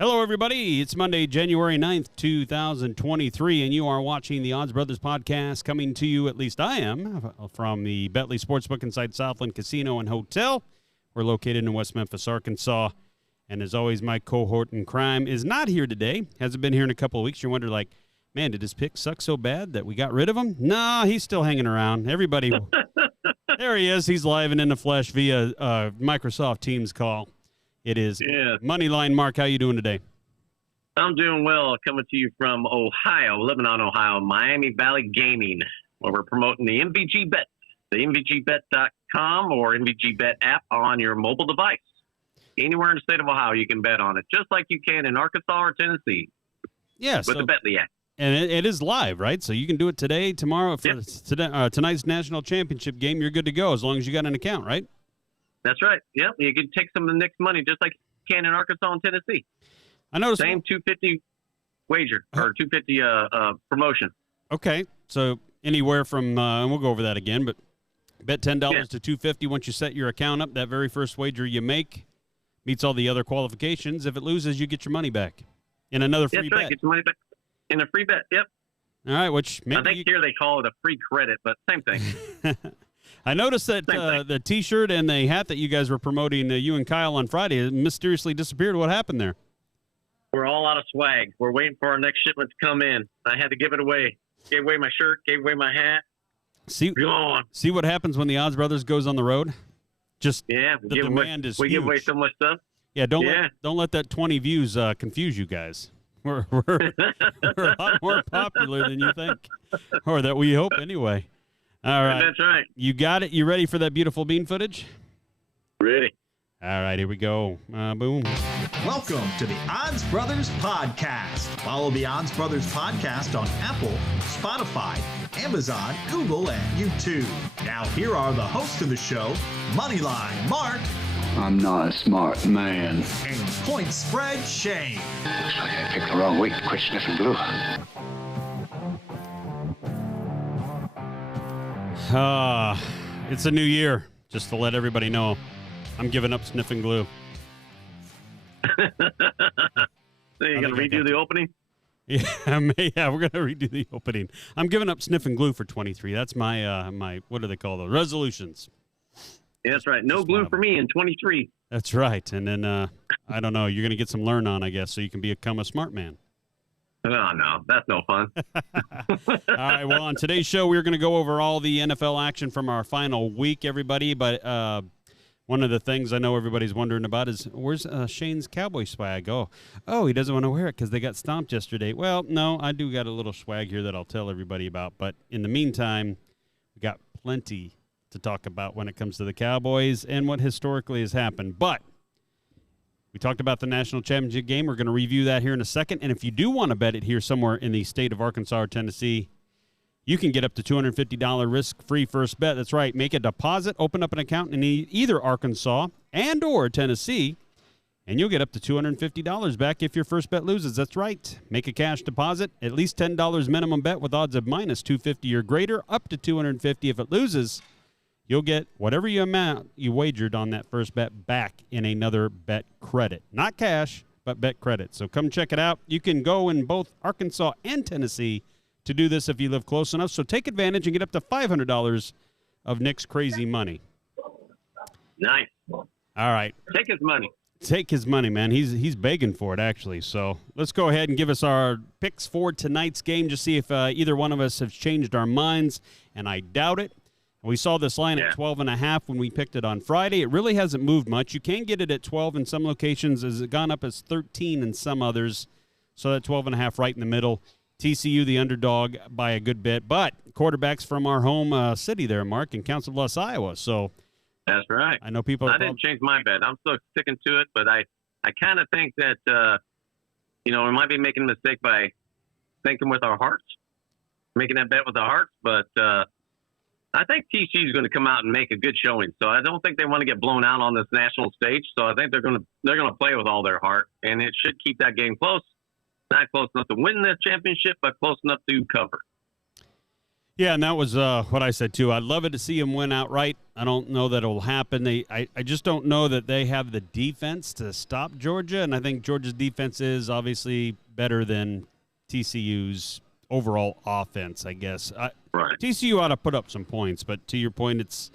Hello, everybody. It's Monday, January 9th, 2023, and you are watching the Odds Brothers podcast, coming to you, at least I am, from the Bentley Sportsbook inside Southland Casino and Hotel. We're located in West Memphis, Arkansas. And as always, my cohort in crime is not here today. Hasn't been here in a couple of weeks. You're wondering, like, man, did his pick suck so bad that we got rid of him? Nah, he's still hanging around. Everybody, there he is. He's live and in the flesh via Microsoft Teams call. It is Moneyline Mark. How you doing today? I'm doing well. Coming to you from Ohio, Lebanon, Ohio, Miami Valley Gaming, where we're promoting the MVG Bet, the MVGBet.com or MVG Bet app on your mobile device. Anywhere in the state of Ohio, you can bet on it, just like you can in Arkansas or Tennessee. Yes, with the Bentley app. And it is live, right? So you can do it today, tomorrow. For tonight's national championship game, you're good to go as long as you got an account, right? That's right. Yep, you can take some of the Nick's money just like you can in Arkansas and Tennessee. I noticed same $250 wager or $250 promotion. Okay, so anywhere from and we'll go over that again, but bet $10 to $250 once you set your account up. That very first wager you make meets all the other qualifications. If it loses, you get your money back in another free bet. That's right. Get your money back in a free bet. Yep. All right, which maybe I think here they call it a free credit, but same thing. I noticed that the T-shirt and the hat that you guys were promoting, you and Kyle on Friday, mysteriously disappeared. What happened there? We're all out of swag. We're waiting for our next shipment to come in. I had to give it away. Gave away my shirt, gave away my hat. See what happens when the Odds Brothers goes on the road? Just the demand is huge. We give away so much stuff. Yeah, don't let that 20 views confuse you guys. We're a lot more popular than you think, or that we hope anyway. All right. That's right. You got it? You ready for that beautiful bean footage? Ready. All right, here we go. Boom. Welcome to the Odds Brothers Podcast. Follow the Odds Brothers Podcast on Apple, Spotify, Amazon, Google, and YouTube. Now here are the hosts of the show, Moneyline Mark. I'm not a smart man. And Point Spread Shane. Looks like I picked the wrong week to quit sniffing glue. It's a new year, just to let everybody know. I'm giving up sniffing glue. So you're going to redo the opening? Yeah, we're going to redo the opening. I'm giving up sniffing glue for 23. That's my what do they call those? Resolutions. Yeah, that's right. No glue for me in 23. That's right. And then, I don't know, you're going to get some learn on, I guess, so you can become a smart man. Oh, no, that's no fun. All right, well, on today's show, we're going to go over all the NFL action from our final week, everybody. But one of the things I know everybody's wondering about is, where's Shane's cowboy swag? Oh, he doesn't want to wear it because they got stomped yesterday. Well, no, I do got a little swag here that I'll tell everybody about. But in the meantime, we got plenty to talk about when it comes to the Cowboys and what historically has happened. But we talked about the national championship game. We're going to review that here in a second. And if you do want to bet it here somewhere in the state of Arkansas or Tennessee, you can get up to $250 risk-free first bet. That's right. Make a deposit, open up an account in either Arkansas and or Tennessee, and you'll get up to $250 back if your first bet loses. That's right. Make a cash deposit, at least $10 minimum bet with odds of minus 250 or greater, up to $250. If it loses, you'll get whatever amount you wagered on that first bet back in another bet credit. Not cash, but bet credit. So come check it out. You can go in both Arkansas and Tennessee to do this if you live close enough. So take advantage and get up to $500 of Nick's crazy money. Nice. All right. Take his money. Take his money, man. He's begging for it, actually. So let's go ahead and give us our picks for tonight's game. Just see if either one of us has changed our minds, and I doubt it. We saw this line at 12.5 when we picked it on Friday. It really hasn't moved much. You can get it at 12 in some locations. Has gone up as 13 in some others. So that 12.5 right in the middle. TCU, the underdog, by a good bit. But quarterbacks from our home city there, Mark, in Council Bluffs, Iowa. So that's right. I know people. I didn't change my bet. I'm still sticking to it, but I kind of think that we might be making a mistake by thinking with our hearts, making that bet with our hearts. But I think TCU is going to come out and make a good showing. So I don't think they want to get blown out on this national stage. So I think they're going to play with all their heart, and it should keep that game close. Not close enough to win this championship, but close enough to cover. Yeah, and that was what I said, too. I'd love it to see him win outright. I don't know that it will happen. I just don't know that they have the defense to stop Georgia, and I think Georgia's defense is obviously better than TCU's overall offense, I guess. Right. TCU ought to put up some points, but to your point, it's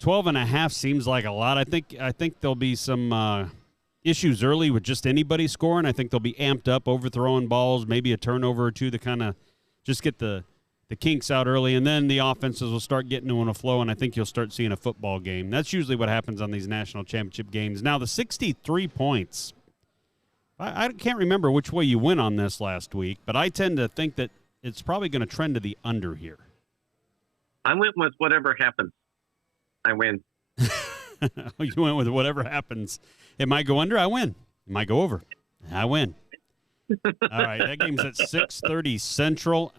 12.5 seems like a lot. I think there'll be some issues early with just anybody scoring. I think they'll be amped up, overthrowing balls, maybe a turnover or two to kind of just get the kinks out early, and then the offenses will start getting in a flow, and I think you'll start seeing a football game. That's usually what happens on these national championship games. Now, the 63 points, I can't remember which way you went on this last week, but I tend to think that it's probably going to trend to the under here. I went with whatever happens. I win. You went with whatever happens. It might go under, I win. It might go over, I win. All right, that game's at 6:30 Central.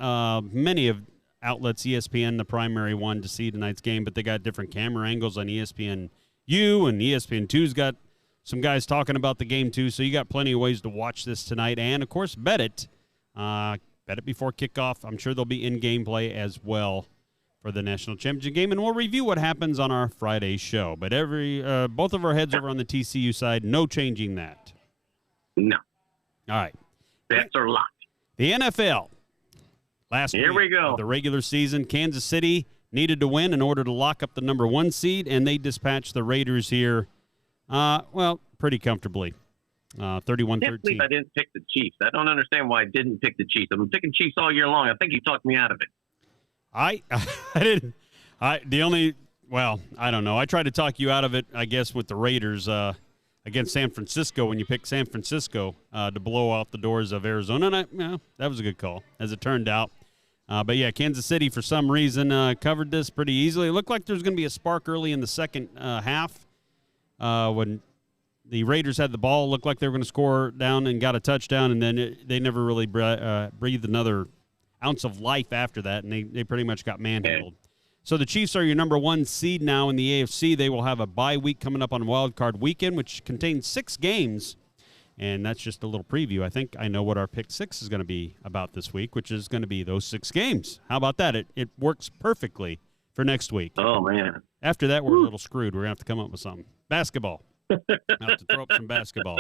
Many of outlets, ESPN, the primary one to see tonight's game, but they got different camera angles on ESPNU, and ESPN2's got some guys talking about the game too, so you got plenty of ways to watch this tonight. And, of course, bet it. Bet it before kickoff. I'm sure there'll be in-game play as well for the national championship game, and we'll review what happens on our Friday show. But both of our heads over on the TCU side, no changing that. No. All right. Bets are locked. The NFL. Last Here week we go. of the regular season, Kansas City needed to win in order to lock up the number 1 seed, and they dispatched the Raiders here, pretty comfortably, 31-13. I can't believe I didn't pick the Chiefs. I don't understand why I didn't pick the Chiefs. I've been picking Chiefs all year long. I think you talked me out of it. I didn't. I don't know. I tried to talk you out of it, I guess, with the Raiders against San Francisco when you picked San Francisco to blow out the doors of Arizona. And that was a good call, as it turned out. But, yeah, Kansas City, for some reason, covered this pretty easily. It looked like there was going to be a spark early in the second half when the Raiders had the ball. It looked like they were going to score down and got a touchdown, and then they never really breathed another ounce of life after that, and they pretty much got manhandled. So the Chiefs are your number 1 seed now in the AFC. They will have a bye week coming up on Wild Card Weekend, which contains 6 games. And that's just a little preview. I think I know what our pick 6 is going to be about this week, which is going to be those 6 games. How about that? It works perfectly for next week. Oh, man. After that, we're a little screwed. We're going to have to come up with something. Basketball. I'll have to throw up some basketball.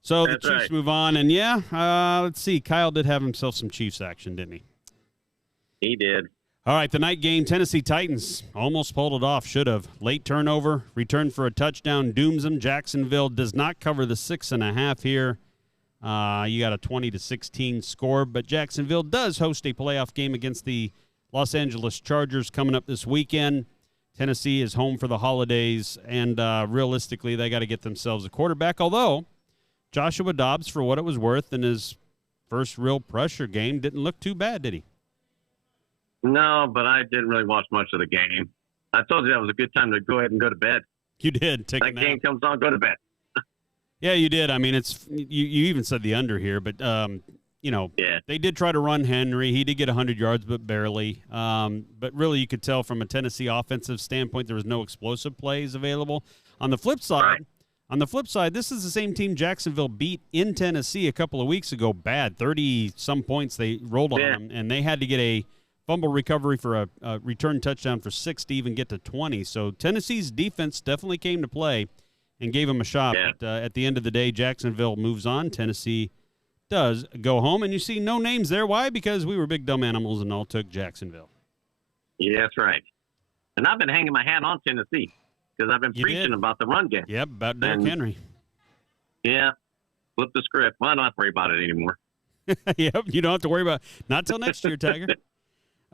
So the Chiefs move on. And, let's see. Kyle did have himself some Chiefs action, didn't he? He did. All right, the night game, Tennessee Titans almost pulled it off, should have. Late turnover, return for a touchdown, dooms them. Jacksonville does not cover the 6.5 here. You got a 20-16 score, but Jacksonville does host a playoff game against the Los Angeles Chargers coming up this weekend. Tennessee is home for the holidays, and realistically, they got to get themselves a quarterback, although Joshua Dobbs, for what it was worth, in his first real pressure game, didn't look too bad, did he? No, but I didn't really watch much of the game. I told you that was a good time to go ahead and go to bed. You did. Take that game comes on, go to bed. Yeah, you did. I mean, it's you even said the under here, but they did try to run Henry. He did get 100 yards, but barely. But really, you could tell from a Tennessee offensive standpoint, there was no explosive plays available. On the flip side, this is the same team Jacksonville beat in Tennessee a couple of weeks ago. Bad, 30-some points they rolled on them, and they had to get a fumble recovery for a return touchdown for 6 to even get to 20. So Tennessee's defense definitely came to play and gave them a shot. Yeah. But at the end of the day, Jacksonville moves on. Tennessee does go home. And you see no names there. Why? Because we were big dumb animals and all took Jacksonville. Yeah, that's right. And I've been hanging my hat on Tennessee because I've been preaching about the run game. Yep, about Derrick Henry. Yeah, flip the script. Well, I don't have to worry about it anymore. Yep, you don't have to worry about it. Not till next year, Tiger.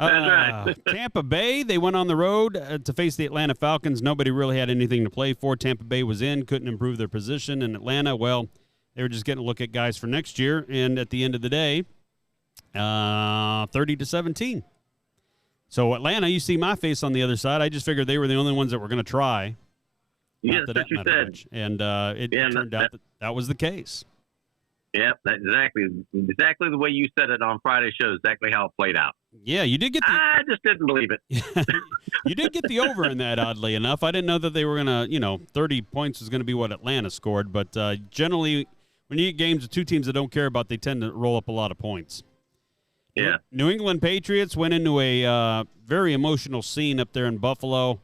That's right. Tampa Bay, they went on the road to face the Atlanta Falcons. Nobody really had anything to play for. Tampa Bay was in, couldn't improve their position. And Atlanta, well, they were just getting a look at guys for next year. And at the end of the day, 30-17. So Atlanta, you see my face on the other side. I just figured they were the only ones that were going to try. Yes, that's what you said. Much. And it turned out that was the case. Yeah, that's exactly the way you said it on Friday's show. Exactly how it played out. Yeah, you did get. I just didn't believe it. You did get the over in that, oddly enough. I didn't know that they were gonna, 30 points was gonna be what Atlanta scored. But generally, when you get games of two teams that don't care about, they tend to roll up a lot of points. Yeah. New England Patriots went into a very emotional scene up there in Buffalo.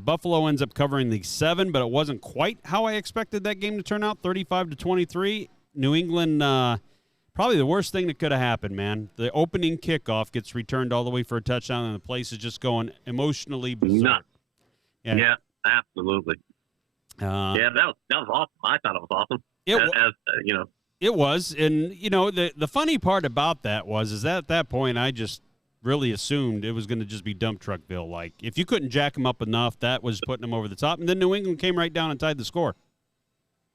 Buffalo ends up covering the 7, but it wasn't quite how I expected that game to turn out, 35-23. New England, probably the worst thing that could have happened, man. The opening kickoff gets returned all the way for a touchdown, and the place is just going emotionally berserk. Nuts. Yeah, absolutely. Yeah, that was awesome. I thought it was awesome. It was, and the funny part about that is that at that point I just really assumed it was going to just be dump truckville. Like if you couldn't jack them up enough, that was putting them over the top, and then New England came right down and tied the score.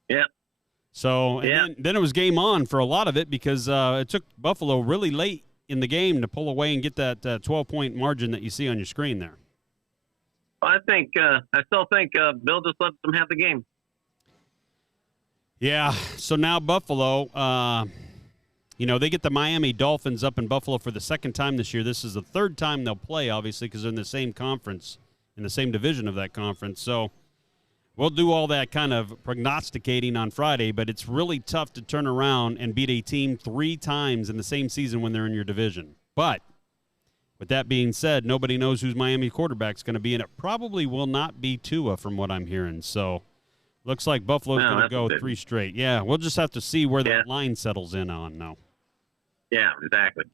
Yeah. So then it was game on for a lot of it because it took Buffalo really late in the game to pull away and get that 12-point margin that you see on your screen there. I still think Bill just let them have the game. Yeah, so now Buffalo, they get the Miami Dolphins up in Buffalo for the second time this year. This is the third time they'll play, obviously, because they're in the same conference, in the same division of that conference. So we'll do all that kind of prognosticating on Friday, but it's really tough to turn around and beat a team 3 times in the same season when they're in your division. But with that being said, nobody knows whose Miami quarterback's going to be, and it probably will not be Tua from what I'm hearing. So looks like Buffalo's going to go 3 straight. Yeah, we'll just have to see where that line settles in on now. Yeah, exactly.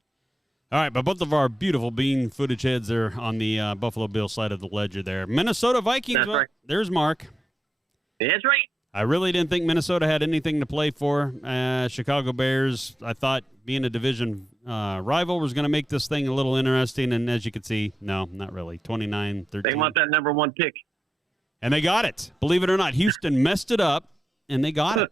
All right, but both of our beautiful bean footage heads are on the Buffalo Bills side of the ledger there. Minnesota Vikings, That's right. There's Mark. That's right. I really didn't think Minnesota had anything to play for. Chicago Bears, I thought being a division rival was going to make this thing a little interesting, and as you can see, no, not really. 29-13. They want that number 1 pick. And they got it. Believe it or not, Houston messed it up, and they got it,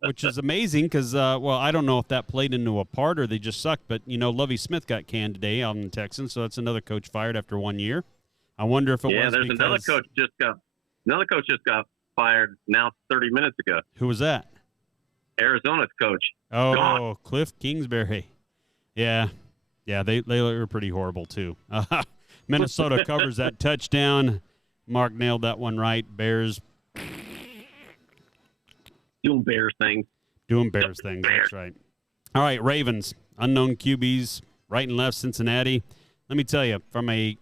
which is amazing because, I don't know if that played into a part or they just sucked, but, Lovie Smith got canned today on the Texans, so that's another coach fired after 1 year. I wonder if it was there's because another coach just got fired now 30 minutes ago. Who was that? Arizona's coach. Oh, Gone. Cliff Kingsbury. Yeah, they were pretty horrible, too. Minnesota covers that touchdown. Mark nailed that one right. Bears. Doing Bears things. That's right. All right, Ravens. Unknown QBs, right and left, Cincinnati. Let me tell you, from a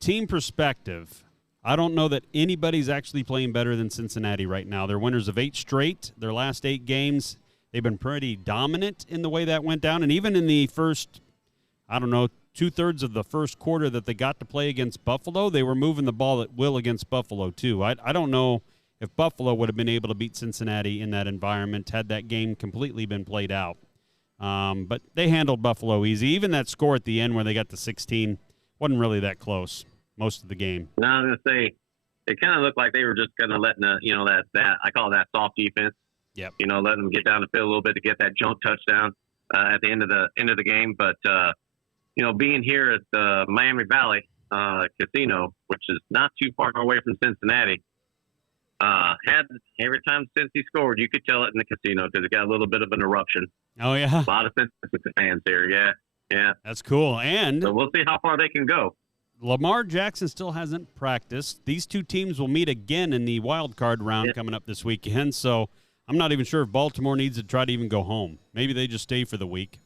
team perspective, I don't know that anybody's actually playing better than Cincinnati right now. They're winners of 8 straight. Their last 8 games, they've been pretty dominant in the way that went down. And even in the first, 2/3 of the first quarter that they got to play against Buffalo, they were moving the ball at will against Buffalo, too. I don't know if Buffalo would have been able to beat Cincinnati in that environment had that game completely been played out. But they handled Buffalo easy. Even that score at the end where they got to 16 wasn't really that close most of the game. No, I was going to say, it kind of looked like they were just kind of letting that I call that soft defense. Yep. Letting them get down the field a little bit to get that jump touchdown at the end of the game. But being here at the Miami Valley Casino, which is not too far away from Cincinnati, had every time since he scored, you could tell it in the casino because it got a little bit of an eruption. Oh yeah, a lot of Cincinnati fans there. Yeah, that's cool. And so we'll see how far they can go. Lamar Jackson still hasn't practiced. These two teams will meet again in the wild card round coming up this weekend. So I'm not even sure if Baltimore needs to try to even go home. Maybe they just stay for the week.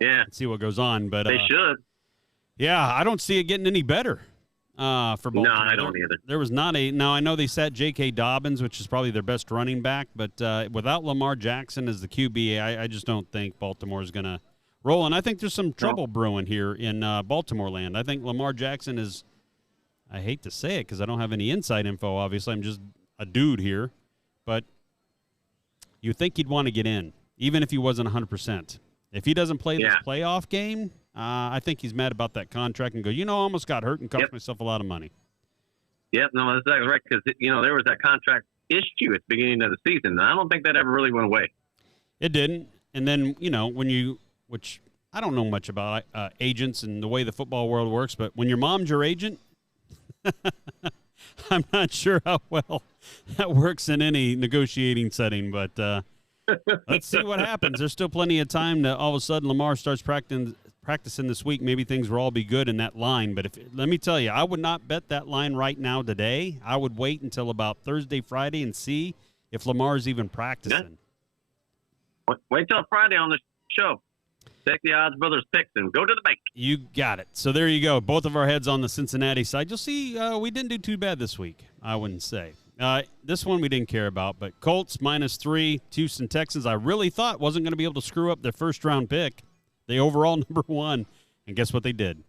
Yeah, and see what goes on. But they should. Yeah, I don't see it getting any better for Baltimore. No, I don't either. There was not a. Now I know they sat J.K. Dobbins, which is probably their best running back, but without Lamar Jackson as the QB, I just don't think Baltimore is going to roll. And I think there's some trouble brewing here in Baltimore land. I think Lamar Jackson is. I hate to say it because I don't have any inside info. Obviously, I'm just a dude here, but you think he'd want to get in, even if he wasn't 100%. If he doesn't play this playoff game, I think he's mad about that contract and go, I almost got hurt and cost myself a lot of money. Yep, no, that's exactly right because, there was that contract issue at the beginning of the season, and I don't think that ever really went away. It didn't. And then, which I don't know much about agents and the way the football world works, but when your mom's your agent, I'm not sure how well that works in any negotiating setting, but let's see what happens. There's still plenty of time to all of a sudden Lamar starts practicing this week. Maybe things will all be good in that line. But let me tell you, I would not bet that line right now today. I would wait until about Thursday, Friday, and see if Lamar's even practicing. Wait till Friday on the show. Take the Odds Brothers picks and go to the bank. You got it. So there you go. Both of our heads on the Cincinnati side. You'll see we didn't do too bad this week, I wouldn't say. This one we didn't care about, but Colts -3, Houston Texans. I really thought wasn't going to be able to screw up their first-round pick. They overall number 1, and guess what they did?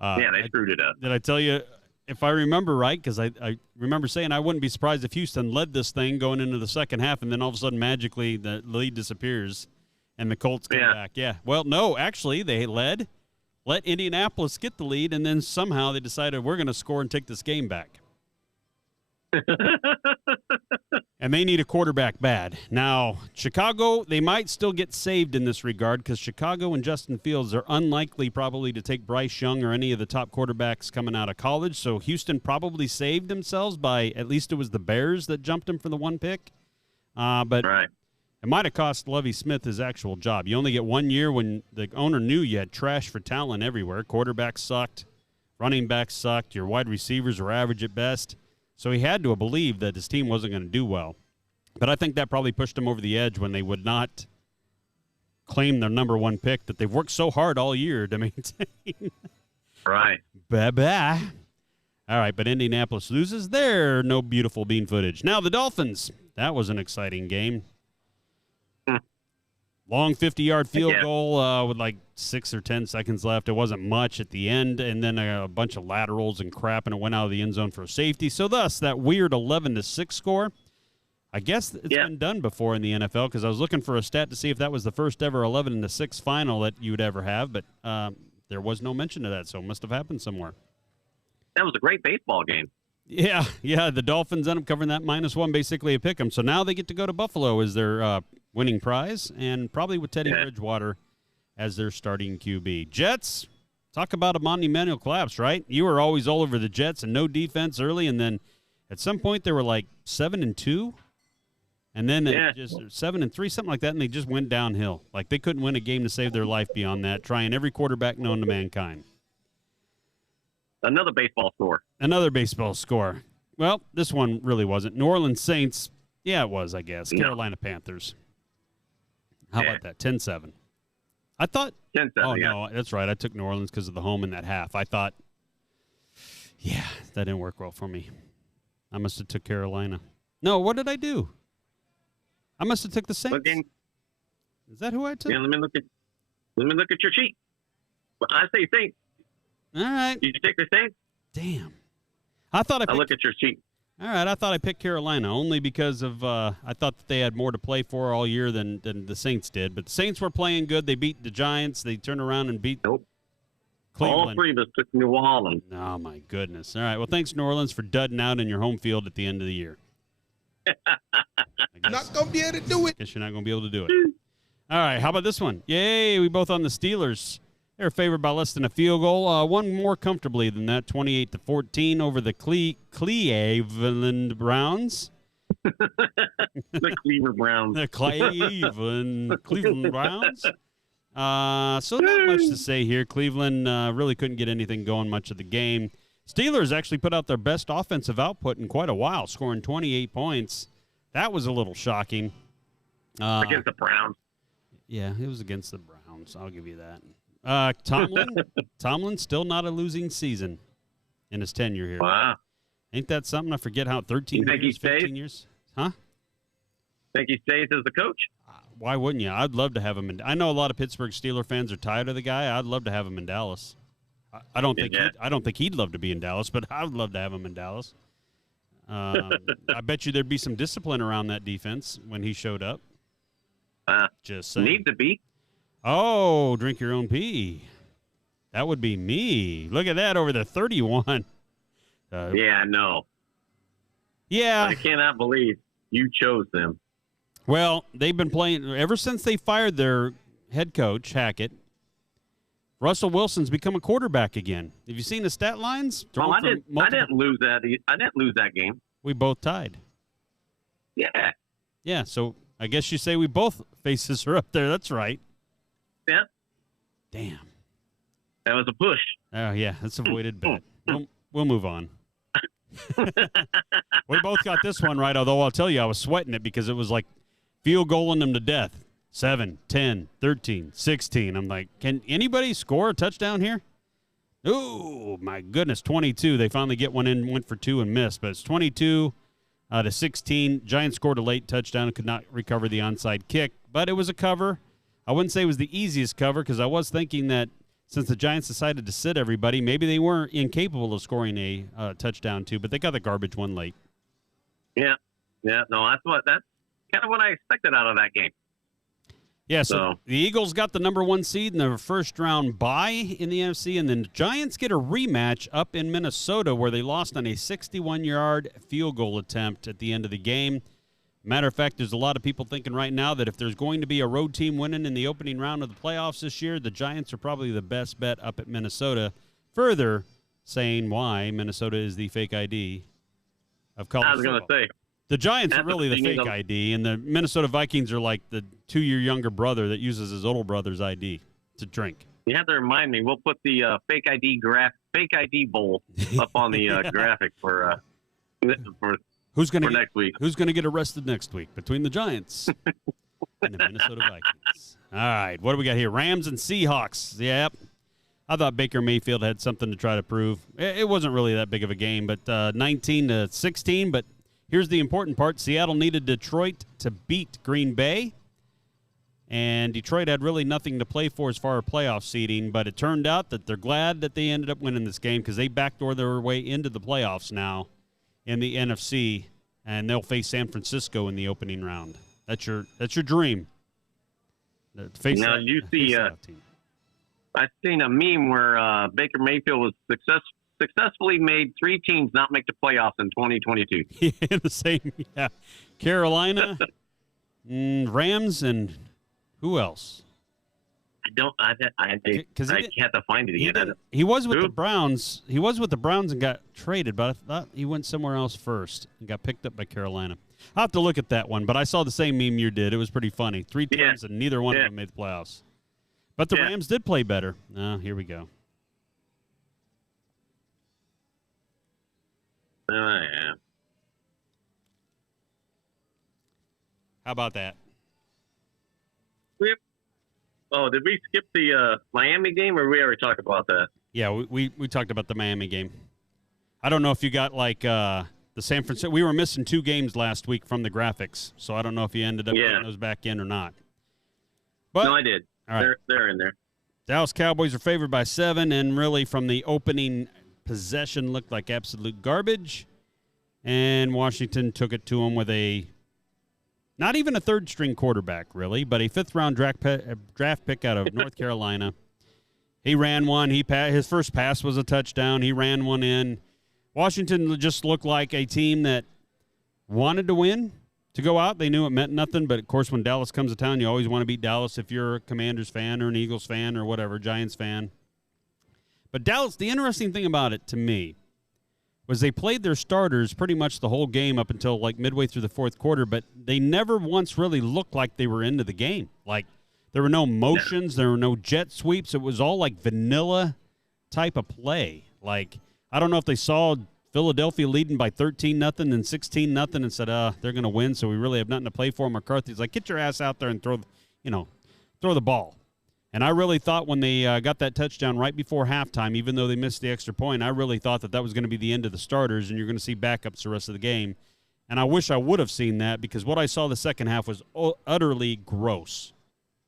They screwed it up. Did I tell you, if I remember right, because I remember saying I wouldn't be surprised if Houston led this thing going into the second half, and then all of a sudden magically the lead disappears and the Colts come back. Yeah. Well, no, actually they let Indianapolis get the lead, and then somehow they decided we're going to score and take this game back. And they need a quarterback bad. Now, Chicago, they might still get saved in this regard because Chicago and Justin Fields are unlikely probably to take Bryce Young or any of the top quarterbacks coming out of college. So Houston probably saved themselves by, at least it was the Bears that jumped him for the 1 pick. But right. It might have cost Lovie Smith his actual job. You only get 1 year when the owner knew you had trash for talent everywhere. Quarterbacks sucked. Running backs sucked. Your wide receivers were average at best. So he had to have believed that his team wasn't going to do well. But I think that probably pushed him over the edge when they would not claim their number 1 pick that they've worked so hard all year to maintain. Right. Bye-bye. All right, but Indianapolis loses there. No beautiful bean footage. Now the Dolphins. That was an exciting game. Long 50-yard field goal with like 6 or 10 seconds left. It wasn't much at the end, and then a bunch of laterals and crap, and it went out of the end zone for a safety. So thus, that weird 11-6 score, I guess it's been done before in the NFL because I was looking for a stat to see if that was the first ever 11-6 final that you would ever have, but there was no mention of that, so it must have happened somewhere. That was a great baseball game. Yeah, the Dolphins end up covering that -1, basically a pick 'em. So now they get to go to Buffalo as their winning prize, and probably with Teddy Bridgewater as their starting QB. Jets, talk about a monumental collapse, right? You were always all over the Jets and no defense early, and then at some point they were like 7-2, and then just 7-3, something like that, and they just went downhill. Like they couldn't win a game to save their life beyond that, trying every quarterback known to mankind. Another baseball score. Well, this one really wasn't. New Orleans Saints, it was, I guess. Carolina Panthers. How about that? 10-7. I thought. 10-7. No, that's right. I took New Orleans because of the home in that half. I thought, that didn't work well for me. I must have took Carolina. No, what did I do? I must have took the Saints. Okay. Is that who I took? Yeah, let me look at your sheet. Well, I say Saints. All right. Did you take the Saints? Damn. I thought I look at your sheet. All right, I thought I picked Carolina only because of I thought that they had more to play for all year than the Saints did. But the Saints were playing good. They beat the Giants. They turned around and beat Cleveland. All 3 of us took New Orleans. Oh, my goodness. All right, well, thanks, New Orleans, for dudding out in your home field at the end of the year. Not going to be able to do it. Guess you're not going to be able to do it. All right, how about this one? Yay, we both on the Steelers. They're favored by less than a field goal. Won more comfortably than that, 28-14 over the Cleveland Browns. The Cleveland Browns. The Cleveland Browns. So not much to say here. Cleveland really couldn't get anything going much of the game. Steelers actually put out their best offensive output in quite a while, scoring 28 points. That was a little shocking. Against the Browns. Yeah, it was against the Browns. I'll give you that. Tomlin still not a losing season in his tenure here. Wow. Ain't that something? I forget how 13 years, 15 years. Huh? Think he stays as the coach? Why wouldn't you? I'd love to have him. I know a lot of Pittsburgh Steelers fans are tired of the guy. I'd love to have him in Dallas. I don't think he'd love to be in Dallas, but I'd love to have him in Dallas. I bet you there'd be some discipline around that defense when he showed up. Just saying. Need to be. Oh, drink your own pee. That would be me. Look at that over the 31. Yeah, I know. Yeah. I cannot believe you chose them. Well, they've been playing ever since they fired their head coach, Hackett. Russell Wilson's become a quarterback again. Have you seen the stat lines? Well, I didn't lose that. I didn't lose that game. We both tied. Yeah. Yeah, so I guess you say we both faces are up there. That's right. Yeah. Damn. That was a push. Oh, yeah, that's a avoided bet. We'll move on. We both got this one right, although I'll tell you I was sweating it because it was like field goaling them to death. 7, 10, 13, 16. I'm like, can anybody score a touchdown here? Oh, my goodness, 22. They finally get one in, went for 2 and missed, but it's 22 to 16. Giants scored a late touchdown and could not recover the onside kick, but it was a cover. I wouldn't say it was the easiest cover because I was thinking that since the Giants decided to sit everybody, maybe they weren't incapable of scoring a touchdown too, but they got the garbage one late. Yeah. No, that's kind of what I expected out of that game. Yeah, so the Eagles got the number 1 seed in their first round bye in the NFC, and then the Giants get a rematch up in Minnesota where they lost on a 61-yard field goal attempt at the end of the game. Matter of fact, there's a lot of people thinking right now that if there's going to be a road team winning in the opening round of the playoffs this year, the Giants are probably the best bet up at Minnesota. Further saying why Minnesota is the fake ID of college football. I was going to say. The Giants are really the fake ID, and the Minnesota Vikings are like the 2-year younger brother that uses his older brother's ID to drink. You have to remind me. We'll put the fake ID bowl up on the graphic for next week. Who's going to get arrested next week between the Giants and the Minnesota Vikings? All right, what do we got here? Rams and Seahawks. Yep. I thought Baker Mayfield had something to try to prove. It wasn't really that big of a game, but 19-16, but here's the important part. Seattle needed Detroit to beat Green Bay, and Detroit had really nothing to play for as far as playoff seeding, but it turned out that they're glad that they ended up winning this game because they backdoor their way into the playoffs now in the NFC, and they'll face San Francisco in the opening round. That's your dream. Now, you see, I've seen a meme where Baker Mayfield was successfully made 3 teams not make the playoffs in 2022. Yeah, the same. Yeah, Carolina, Rams, and who else? I have to find it again. He was with the Browns. He was with the Browns and got traded, but I thought he went somewhere else first and got picked up by Carolina. I'll have to look at that one, but I saw the same meme you did. It was pretty funny. 3 teams and neither one of them made the playoffs. But the Rams did play better. Here we go. Yeah. How about that? Oh, did we skip the Miami game, or we already talked about that? Yeah, we talked about the Miami game. I don't know if you got like the San Francisco. We were missing 2 games last week from the graphics, so I don't know if you ended up getting those back in or not. But no, I did. All right. They're in there. Dallas Cowboys are favored by 7, and really from the opening possession looked like absolute garbage. And Washington took it to them with not even a third-string quarterback, really, but a 5th-round draft pick out of North Carolina. He ran one. His first pass was a touchdown. He ran one in. Washington just looked like a team that wanted to win, to go out. They knew it meant nothing, but, of course, when Dallas comes to town, you always want to beat Dallas if you're a Commanders fan or an Eagles fan or whatever, Giants fan. But Dallas, the interesting thing about it to me was they played their starters pretty much the whole game up until like midway through the 4th quarter, but they never once really looked like they were into the game. Like there were no motions, there were no jet sweeps. It was all like vanilla type of play. Like I don't know if they saw Philadelphia leading by 13-0 and 16-0 and said, they're going to win, so we really have nothing to play for. McCarthy's like, get your ass out there and throw the ball. And I really thought when they got that touchdown right before halftime, even though they missed the extra point, I really thought that was going to be the end of the starters and you're going to see backups the rest of the game. And I wish I would have seen that because what I saw the second half was utterly gross.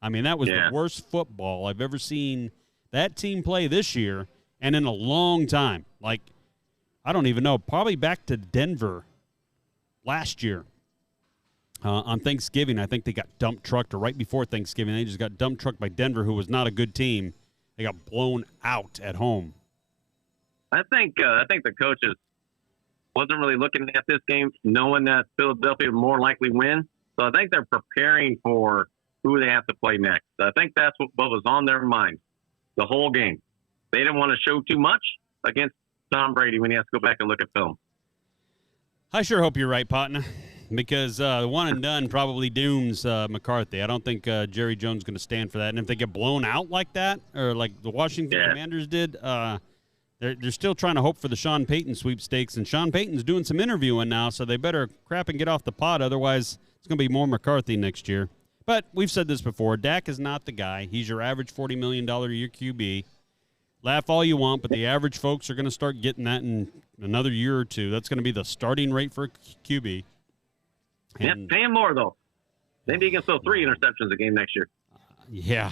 I mean, that was the worst football I've ever seen that team play this year and in a long time. Like, I don't even know, probably back to Denver last year. On Thanksgiving, I think they got dump trucked, or right before Thanksgiving, they just got dump trucked by Denver, who was not a good team. They got blown out at home. I think the coaches wasn't really looking at this game, knowing that Philadelphia would more likely win. So I think they're preparing for who they have to play next. I think that's what was on their mind the whole game. They didn't want to show too much against Tom Brady when he has to go back and look at film. I sure hope you're right, partner. Because the one and done probably dooms McCarthy. I don't think Jerry Jones is going to stand for that. And if they get blown out like that, or like the Washington Commanders did, they're still trying to hope for the Sean Payton sweepstakes. And Sean Payton's doing some interviewing now, so they better crap and get off the pot. Otherwise, it's going to be more McCarthy next year. But we've said this before. Dak is not the guy. He's your average $40 million a year QB. Laugh all you want, but the average folks are going to start getting that in another year or two. That's going to be the starting rate for a QB. Yeah, pay him more, though. Maybe he can throw 3 interceptions a game next year. Yeah.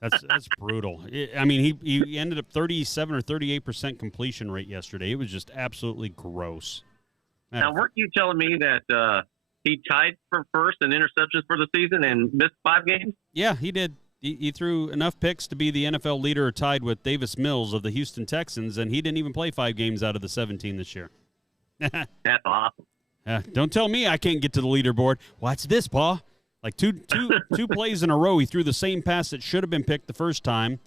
That's brutal. I mean, he ended up 37 or 38% completion rate yesterday. It was just absolutely gross. Now, weren't you telling me that he tied for first in interceptions for the season and missed 5 games? Yeah, he did. He threw enough picks to be the NFL leader, tied with Davis Mills of the Houston Texans, and he didn't even play 5 games out of the 17 this year. That's awesome. Don't tell me I can't get to the leaderboard. Watch this, Pa. Like two plays in a row, he threw the same pass that should have been picked the first time,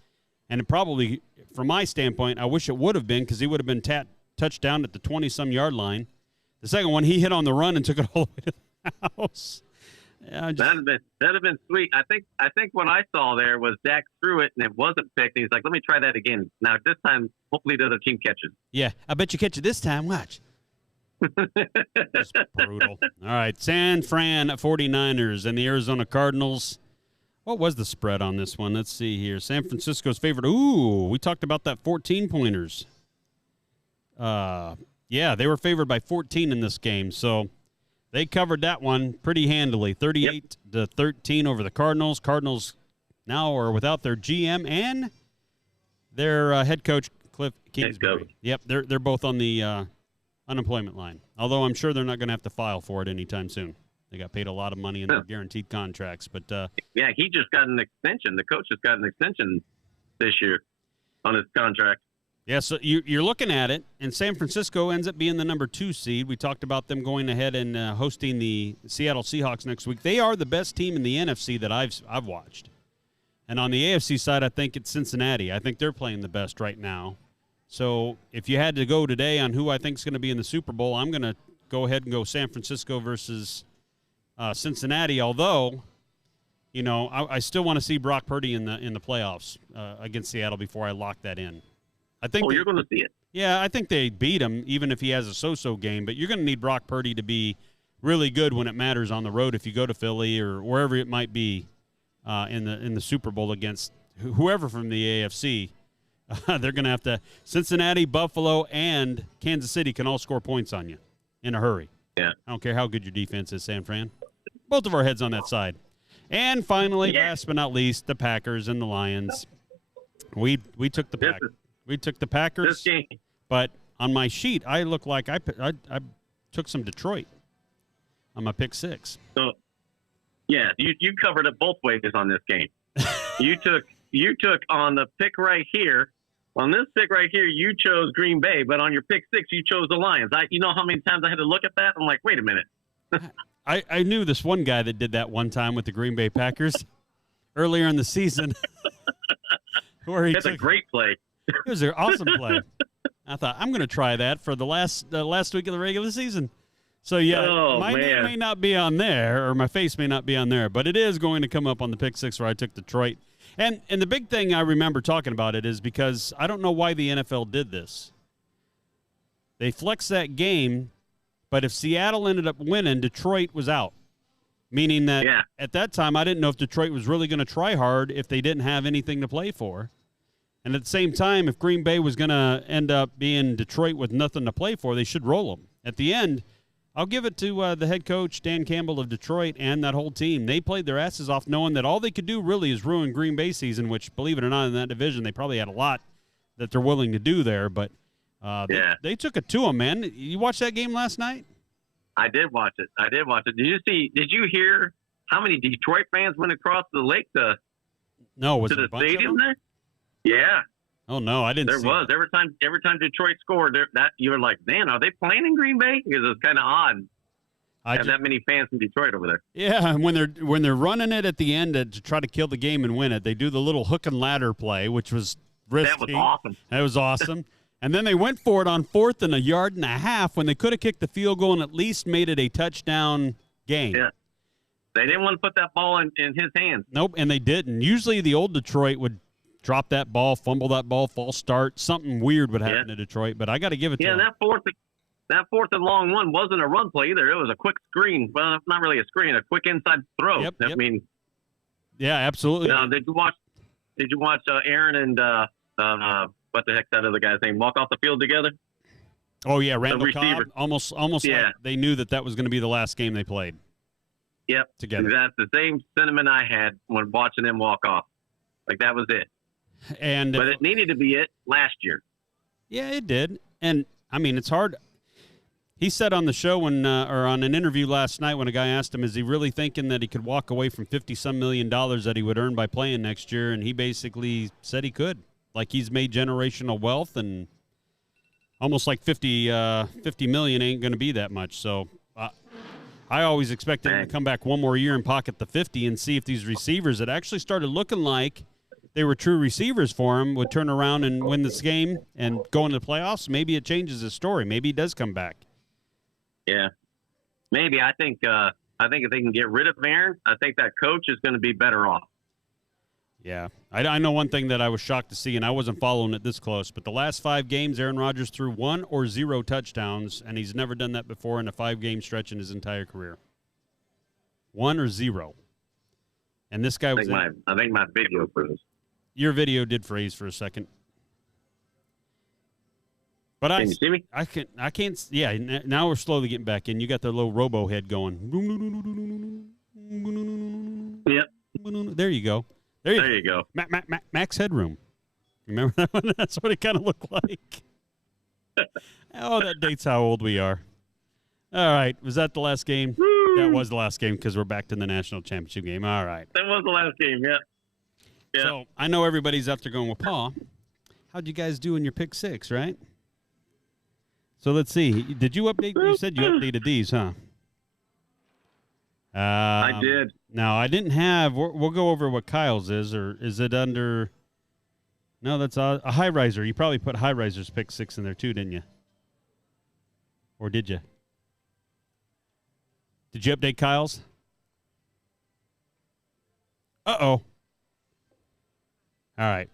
and it probably, from my standpoint, I wish it would have been because he would have been touchdown at the 20-some yard line. The second one, he hit on the run and took it all the way to the house. Yeah, that'd have been sweet. I think what I saw there was Dak threw it and it wasn't picked. And he's like, let me try that again. Now this time, hopefully the other team catches. Yeah, I bet you catch it this time. Watch. Just brutal. All right, San Fran 49ers and the Arizona Cardinals. What was the spread on this one? Let's see here. San Francisco's favorite. Ooh, we talked about that 14-pointers. Yeah, they were favored by 14 in this game, so they covered that one pretty handily. 38-13 over the Cardinals. Cardinals now are without their GM and their head coach, Cliff Kingsbury. Yep, they're both on the unemployment line, although I'm sure they're not going to have to file for it anytime soon. They got paid a lot of money in their guaranteed contracts. But yeah, he just got an extension. The coach just got an extension this year on his contract. Yeah, so you're looking at it, and San Francisco ends up being the number 2 seed. We talked about them going ahead and hosting the Seattle Seahawks next week. They are the best team in the NFC that I've watched. And on the AFC side, I think it's Cincinnati. I think they're playing the best right now. So if you had to go today on who I think is going to be in the Super Bowl, I'm going to go ahead and go San Francisco versus Cincinnati. Although, you know, I still want to see Brock Purdy in the playoffs against Seattle before I lock that in. I think. You're going to see it. Yeah, I think they beat him even if he has a so-so game. But you're going to need Brock Purdy to be really good when it matters on the road. If you go to Philly or wherever it might be in the Super Bowl against whoever from the AFC. They're going to have to – Cincinnati, Buffalo, and Kansas City can all score points on you in a hurry. Yeah. I don't care how good your defense is, San Fran. Both of our heads on that side. And finally, last but not least, the Packers and the Lions. We took the Packers. We took the Packers. This game. But on my sheet, I look like I took some Detroit on my pick 6. So, yeah, you covered it both ways on this game. You took on the pick right here. On this pick right here, you chose Green Bay, but on your pick 6, you chose the Lions. You know how many times I had to look at that? I'm like, wait a minute. I knew this one guy that did that one time with the Green Bay Packers earlier in the season. That's a great play. It was an awesome play. I thought, I'm going to try that for the last week of the regular season. So, yeah, my name may not be on there, or my face may not be on there, but it is going to come up on the pick 6 where I took Detroit. And the big thing I remember talking about it is because I don't know why the NFL did this. They flexed that game, but if Seattle ended up winning, Detroit was out. Meaning that at that time, I didn't know if Detroit was really going to try hard if they didn't have anything to play for. And at the same time, if Green Bay was going to end up being Detroit with nothing to play for, they should roll them. At the end, I'll give it to the head coach, Dan Campbell of Detroit, and that whole team. They played their asses off knowing that all they could do really is ruin Green Bay season, which, believe it or not, in that division, they probably had a lot that they're willing to do there. But they took it to them, man. You watched that game last night? I did watch it. Did you hear how many Detroit fans went across the lake to the stadium there? Yeah. Oh no, I didn't. There was every time Detroit scored, that you were like, man, are they playing in Green Bay? Because it's kind of odd. Have that many fans from Detroit over there. Yeah, and when they're running it at the end to try to kill the game and win it, they do the little hook and ladder play, which was risky. That was awesome. That was awesome. And then they went for it on 4th and a yard and a half when they could have kicked the field goal and at least made it a touchdown game. Yeah. They didn't want to put that ball in his hands. Nope, and they didn't. Usually the old Detroit would drop that ball, fumble that ball, false start. Something weird would happen to Detroit, but I got to give it to them. Yeah, that 4th and long one wasn't a run play either. It was a quick screen. Well, not really a screen, a quick inside throw. Yep. I mean, yeah, absolutely. did you watch Aaron and what the heck's that other guy's name walk off the field together? Oh yeah, Randall Cobb. Almost Yeah. like they knew that was going to be the last game they played. Yep. Together. That's the same sentiment I had when watching them walk off. Like that was it. But it needed to be it last year. Yeah, it did. And I mean, it's hard. He said on the show or on an interview last night when a guy asked him, is he really thinking that he could walk away from $50-some million that he would earn by playing next year? And he basically said he could. Like he's made generational wealth, and almost like $50 million ain't going to be that much. So I always expected him to come back one more year and pocket the 50 and see if these receivers that actually started looking like they were true receivers for him would turn around and win this game and go into the playoffs. Maybe it changes his story. Maybe he does come back. Yeah, maybe. I think if they can get rid of Aaron, I think that coach is going to be better off. Yeah, I know one thing that I was shocked to see, and I wasn't following it this close, but the last 5 games, Aaron Rodgers threw 1 or 0 touchdowns, and he's never done that before in a 5-game stretch in his entire career. 1 or 0. And this guy I think my video froze. Your video did freeze for a second. But can you see me? I can't. Yeah, now we're slowly getting back in. You got the little robo head going. Yep. There you go. There you go. Max Headroom. Remember that one? That's what it kind of looked like. Oh, that dates how old we are. All right. Was that the last game? Woo! That was the last game because we're back to the national championship game. All right. That was the last game, yeah. So I know everybody's out there going, well, Paul, how'd you guys do in your pick 6, right? So let's see. Did you update? You said you updated these, huh? I did. No, I didn't have. We'll go over what Kyle's is, or is it under? No, that's a high riser. You probably put high riser's pick 6 in there too, didn't you? Or did you? Did you update Kyle's? Uh-oh. All right.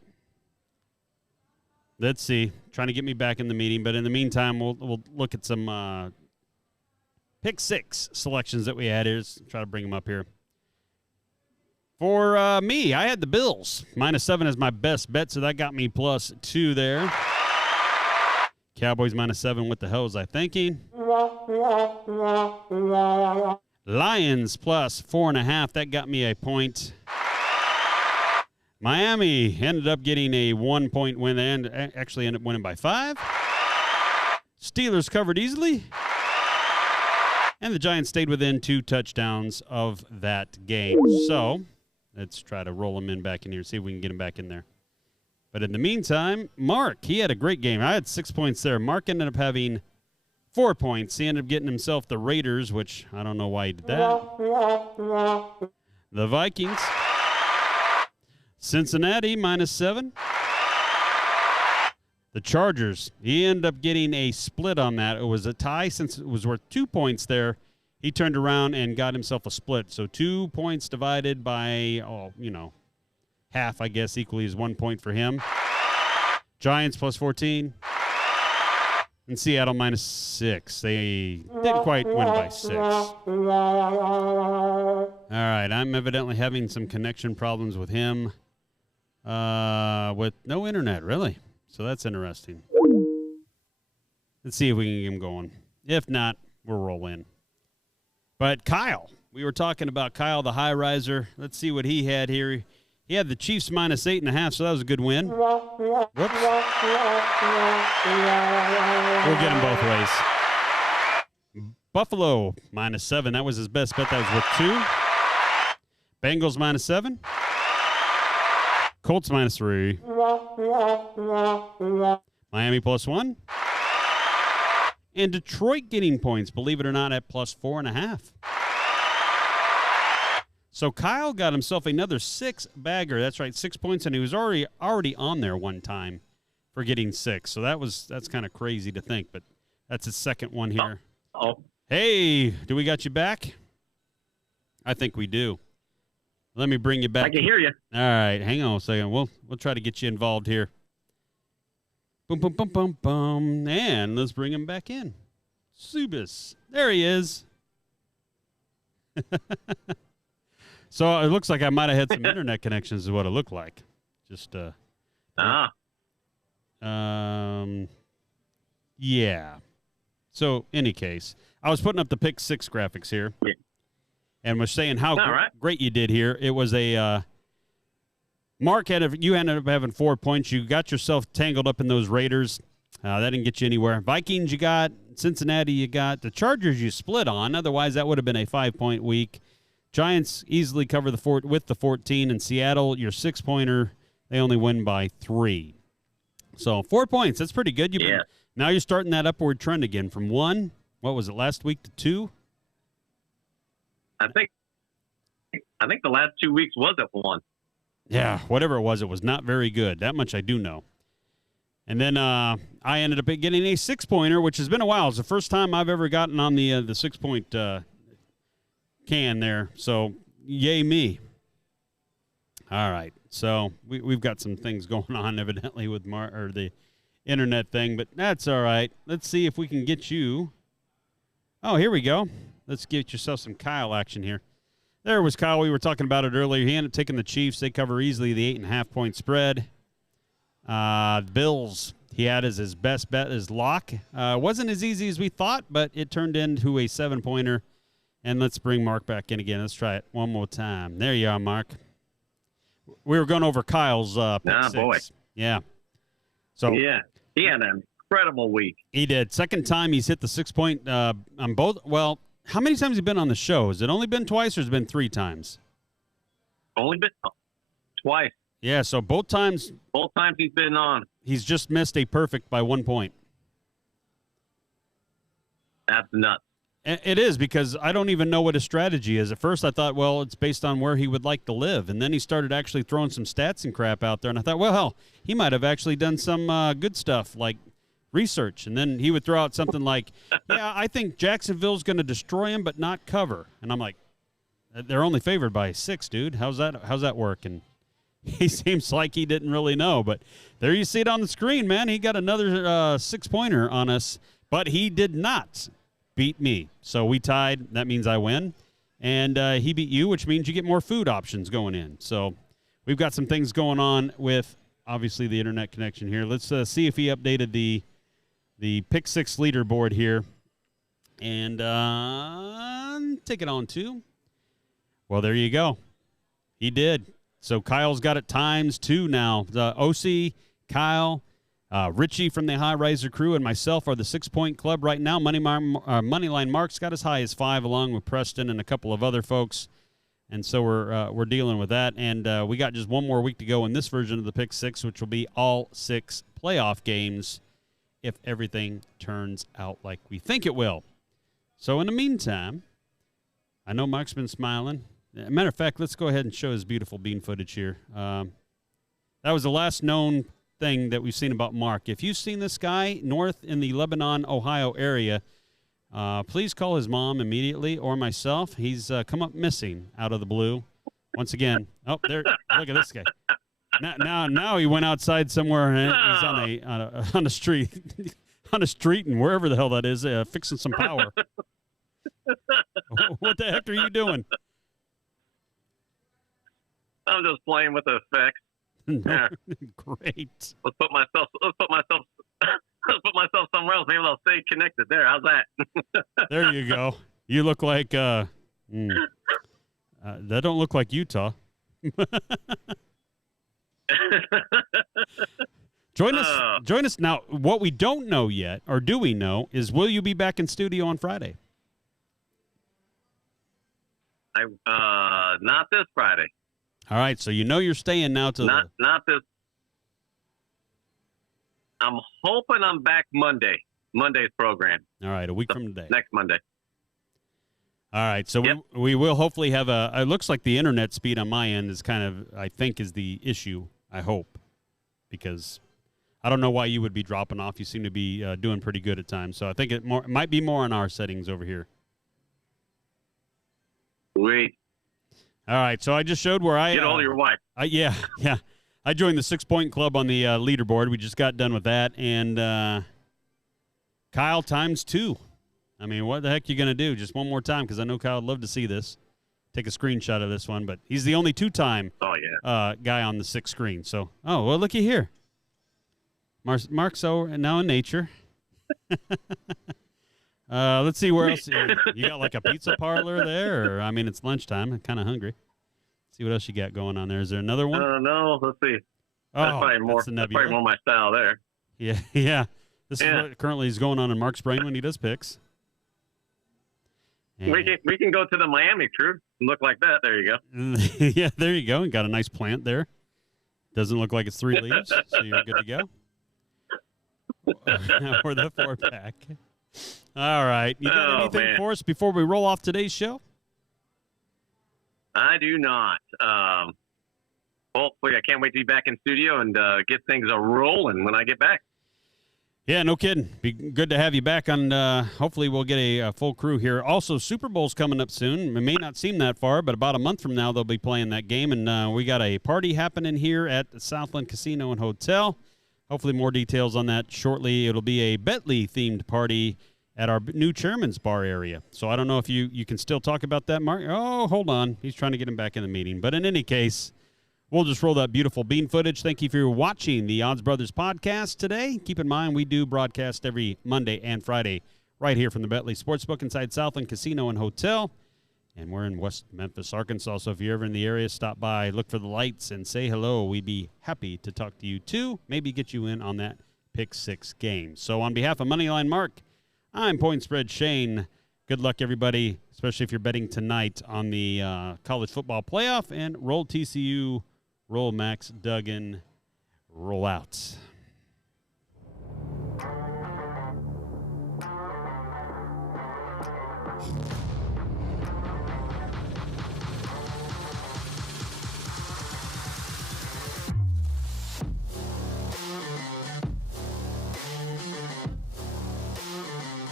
Let's see. Trying to get me back in the meeting, but in the meantime, we'll look at some pick 6 selections that we had here. Let's try to bring them up here. For me, I had the Bills. -7 is my best bet, so that got me +2 there. Cowboys -7. What the hell was I thinking? Lions +4.5. That got me a point. Miami ended up getting a 1-point win and actually ended up winning by 5. Steelers covered easily. And the Giants stayed within 2 touchdowns of that game. So let's try to roll them back in here, see if we can get them back in there. But in the meantime, Mark, he had a great game. I had 6 points there. Mark ended up having 4 points. He ended up getting himself the Raiders, which I don't know why he did that. The Vikings. Cincinnati -7. The Chargers, he ended up getting a split on that. It was a tie since it was worth 2 points there. He turned around and got himself a split. So 2 points divided by, half, I guess, equally is 1 point for him. Giants +14. And Seattle -6. They didn't quite win by 6. All right, I'm evidently having some connection problems with him. With no internet, really. So that's interesting. Let's see if we can get him going. If not, we'll roll in. But Kyle, we were talking about Kyle, the high riser. Let's see what he had here. He had the Chiefs -8.5, so that was a good win. Whoops. We'll get him both ways. Buffalo -7. That was his best bet. That was worth 2. Bengals -7. Colts -3. Miami +1. And Detroit getting points, believe it or not, at +4.5. So Kyle got himself another 6-bagger. That's right, 6 points, and he was already on there one time for getting 6. So that's kind of crazy to think, but that's his second one here. Oh. Hey, do we got you back? I think we do. Let me bring you back. I can hear you. All right, hang on a second. We'll try to get you involved here. Boom, boom, boom, boom, boom. And let's bring him back in. Subis. There he is. So it looks like I might have had some internet connections is what it looked like. Just yeah. So any case, I was putting up the pick 6 graphics here. Yeah. And was saying how right. great you did here. It was a Mark you ended up having 4 points. You got yourself tangled up in those Raiders. That didn't get you anywhere. Vikings you got. Cincinnati you got. The Chargers you split on. Otherwise, that would have been a 5-point week. Giants easily cover with the 14. And Seattle, your 6-pointer, they only win by 3. So 4 points. That's pretty good. Now you're starting that upward trend again from 1. What was it, last week to 2? I think the last 2 weeks was at 1. Yeah, whatever it was not very good. That much I do know. And then I ended up getting a 6-pointer, which has been a while. It's the first time I've ever gotten on the 6-point can there. So, yay me. All right. So, we've got some things going on, evidently, with the internet thing, but that's all right. Let's see if we can get you. Oh, here we go. Let's get yourself some Kyle action here. There was Kyle. We were talking about it earlier. He ended up taking the Chiefs. They cover easily the 8.5-point spread. Bills, he had as his best bet as lock. Wasn't as easy as we thought, but it turned into a 7-pointer. And let's bring Mark back in again. Let's try it one more time. There you are, Mark. We were going over Kyle's pick 6. Boy. Yeah. So yeah, he had an incredible week. He did. Second time he's hit the 6-point on both. Well, how many times has he been on the show? Has it only been twice or has it been 3 times? Only been twice. Yeah, so both times. Both times he's been on. He's just missed a perfect by 1 point. That's nuts. It is, because I don't even know what his strategy is. At first I thought, well, it's based on where he would like to live. And then he started actually throwing some stats and crap out there. And I thought, well, hell, he might have actually done some good stuff like research. And then he would throw out something like, yeah, I think Jacksonville's going to destroy him but not cover. And I'm like, they're only favored by 6, dude. How's that work? And he seems like he didn't really know. But there you see it on the screen, man. He got another 6-pointer on us, but he did not beat me. So we tied. That means I win. And he beat you, which means you get more food options going in. So we've got some things going on with, obviously, the internet connection here. Let's see if he updated the Pick 6 leaderboard here. And take it on to. Well, there you go. He did. So Kyle's got it ×2 now. OC, Kyle, Richie from the High Riser crew, and myself are the 6-point club right now. Moneyline Mark's got as high as 5, along with Preston and a couple of other folks. And so we're dealing with that. And we got just one more week to go in this version of the Pick 6, which will be all 6 playoff games if everything turns out like we think it will. So in the meantime, I know Mark's been smiling. Matter of fact, let's go ahead and show his beautiful bean footage here. That was the last known thing that we've seen about Mark. If you've seen this guy north in the Lebanon, Ohio area, please call his mom immediately or myself. He's come up missing out of the blue. Once again, oh, there! Look at this guy. Now he went outside somewhere and he's on a street, on a street and wherever the hell that is, fixing some power. What the heck are you doing? I'm just playing with the effects. No, great. Let's put myself somewhere else. Maybe I'll stay connected there. How's that? There you go. You look like that don't look like Utah. Join us now. What we don't know yet, or do we know, is will you be back in studio on Friday? Not this Friday. All right, so you know you're staying now to not this. I'm hoping I'm back Monday's program. All right, a week from today. Next Monday. All right, so yep. we will hopefully have it looks like the internet speed on my end is kind of, I think, is the issue, I hope, because I don't know why you would be dropping off. You seem to be doing pretty good at times, so I think it might be more on our settings over here. Sweet. All right, so I just showed where I get hold of your wife. Yeah. I joined the 6-point club on the leaderboard. We just got done with that, and Kyle ×2. I mean, what the heck are you going to do? Just one more time, because I know Kyle would love to see this. Take a screenshot of this one, but he's the only two-time guy on the 6 screen. So, well, looky here. Mark's now in nature. Let's see where else. You got like a pizza parlor there? Or, I mean, it's lunchtime. I'm kind of hungry. Let's see what else you got going on there. Is there another one? No, let's see. That's probably more my style there. Yeah. This is what currently is going on in Mark's brain when he does picks. And we can go to the Miami crew and look like that. There you go. Yeah, there you go. And got a nice plant there. Doesn't look like it's 3 leaves, so you're good to go. Or the 4-pack. All right. You got anything for us before we roll off today's show? I do not. Hopefully, I can't wait to be back in studio and get things rolling when I get back. Yeah, no kidding. Be good to have you back on. Hopefully, we'll get a full crew here. Also, Super Bowl's coming up soon. It may not seem that far, but about a month from now, they'll be playing that game. And we got a party happening here at the Southland Casino and Hotel. Hopefully, more details on that shortly. It'll be a Bentley-themed party at our new chairman's bar area. So I don't know if you can still talk about that, Mark. Oh, hold on. He's trying to get him back in the meeting. But in any case, we'll just roll that beautiful bean footage. Thank you for watching the Odds Brothers podcast today. Keep in mind, we do broadcast every Monday and Friday right here from the Bentley Sportsbook inside Southland Casino and Hotel. And we're in West Memphis, Arkansas. So if you're ever in the area, stop by, look for the lights, and say hello. We'd be happy to talk to you, too. Maybe get you in on that Pick 6 game. So on behalf of Moneyline Mark, I'm Point Spread Shane. Good luck, everybody, especially if you're betting tonight on the college football playoff. And roll TCU, roll Max Duggan, roll out.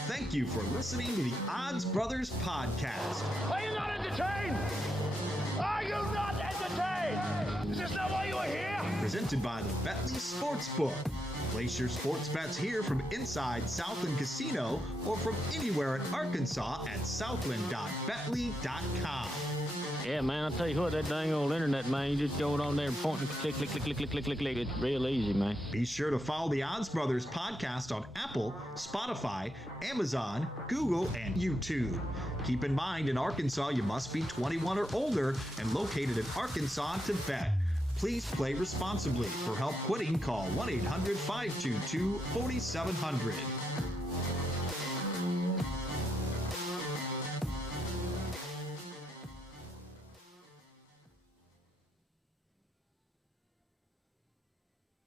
Thank you for listening to the Odds Brothers podcast. Are you not entertained? Are you not entertained? Is this not why you are here? Presented by the Bentley Sportsbook. Place your sports bets here from inside Southland Casino or from anywhere in Arkansas at southland.bentley.com. Yeah, man, I'll tell you what, that dang old internet, man, you just go on there and point and click. It's real easy, man. Be sure to follow the Odds Brothers podcast on Apple, Spotify, Amazon, Google, and YouTube. Keep in mind, in Arkansas, you must be 21 or older and located in Arkansas to bet. Please play responsibly. For help quitting, call 1-800-522-4700.